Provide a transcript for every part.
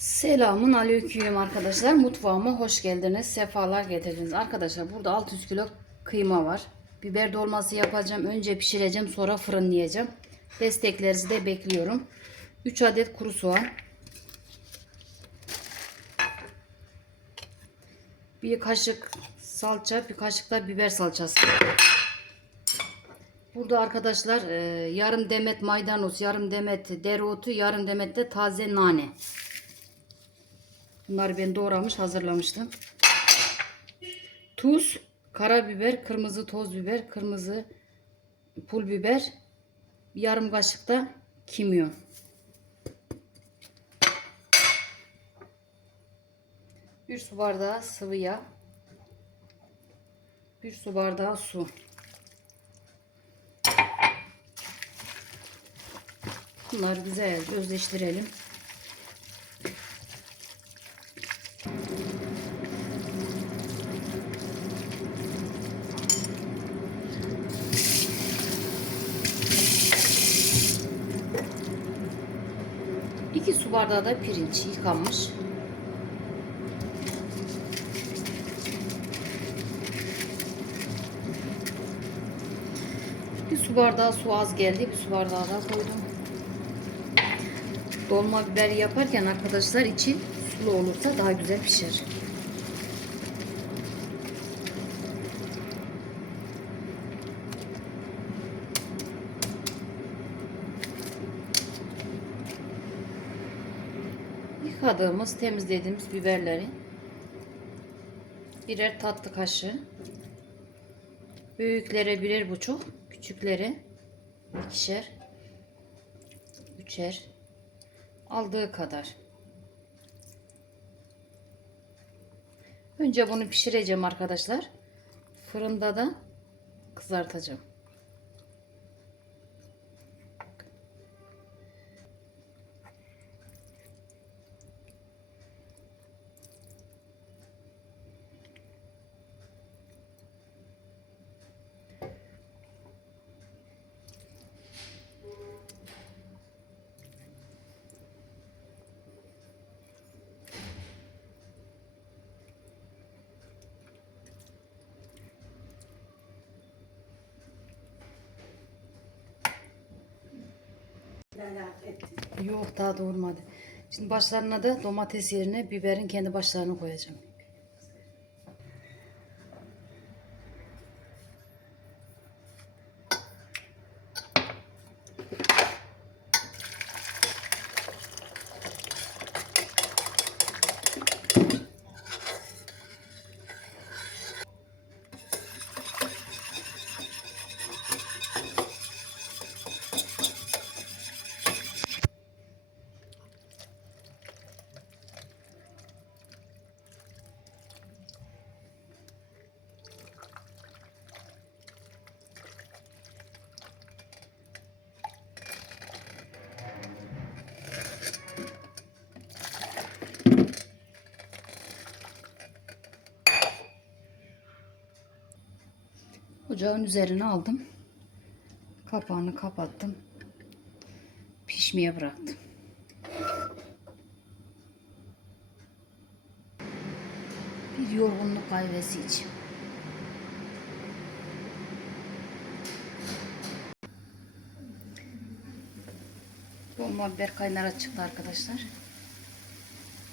Selamun aleyküm arkadaşlar. Mutfağıma hoş geldiniz. Sefalar getirdiniz. Arkadaşlar burada 600 kilo kıyma var. Biber dolması yapacağım. Önce pişireceğim sonra fırınlayacağım. Desteklerinizi de bekliyorum. 3 adet kuru soğan. Bir kaşık salça, bir kaşık da biber salçası. Burada arkadaşlar e, yarım demet maydanoz, yarım demet dereotu, yarım demet de taze nane. Bunları ben doğramış hazırlamıştım. Tuz, karabiber, kırmızı toz biber, kırmızı pul biber, yarım kaşık da kimyon. Bir su bardağı sıvı yağ. Bir su bardağı su. Bunları güzel özleştirelim. İki su bardağı da pirinç yıkanmış. Bir su bardağı su az geldi. Bir su bardağı daha koydum. Dolma biber yaparken arkadaşlar içi sulu olursa daha güzel pişer. Yıkadığımız, temizlediğimiz biberleri birer tatlı kaşığı büyüklere birer buçuk, küçüklere ikişer, üçer aldığı kadar. Önce bunu pişireceğim arkadaşlar. Fırında da kızartacağım. Yok daha doğurmadı. Şimdi başlarına da domates yerine biberin kendi başlarını koyacağım. Ocağın üzerine aldım. Kapağını kapattım. Pişmeye bıraktım. Bir yorgunluk kahvesi için. Dolma biber kaynara çıktı arkadaşlar.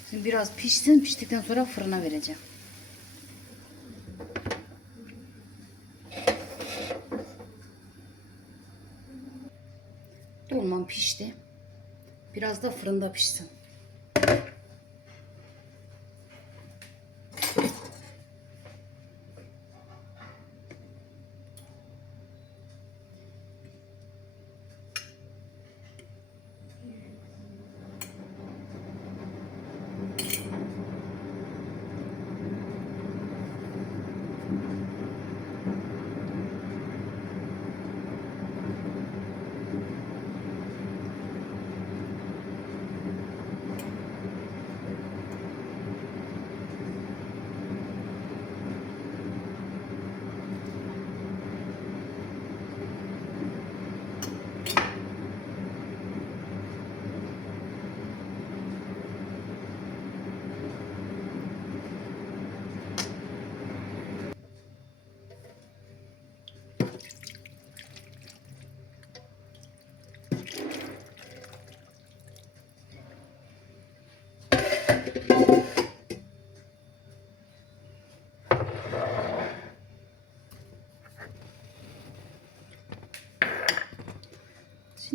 Şimdi biraz pişsin. Piştikten sonra fırına vereceğim. Dolmam pişti. Biraz da fırında pişsin.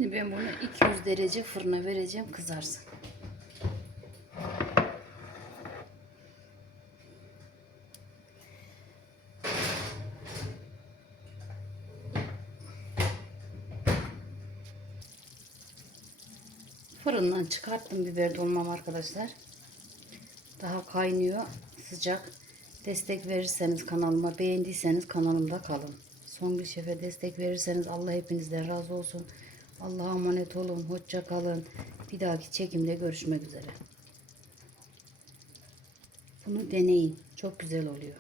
Şimdi ben bunu 200 derece fırına vereceğim kızarsın. Fırından çıkarttım biber dolmam arkadaşlar. Daha kaynıyor. Sıcak. Destek verirseniz kanalıma, beğendiyseniz kanalımda kalın. Songül Şef'e destek verirseniz Allah hepinizden razı olsun. Allah'a emanet olun. Hoşça kalın. Bir dahaki çekimde görüşmek üzere. Bunu deneyin. Çok güzel oluyor.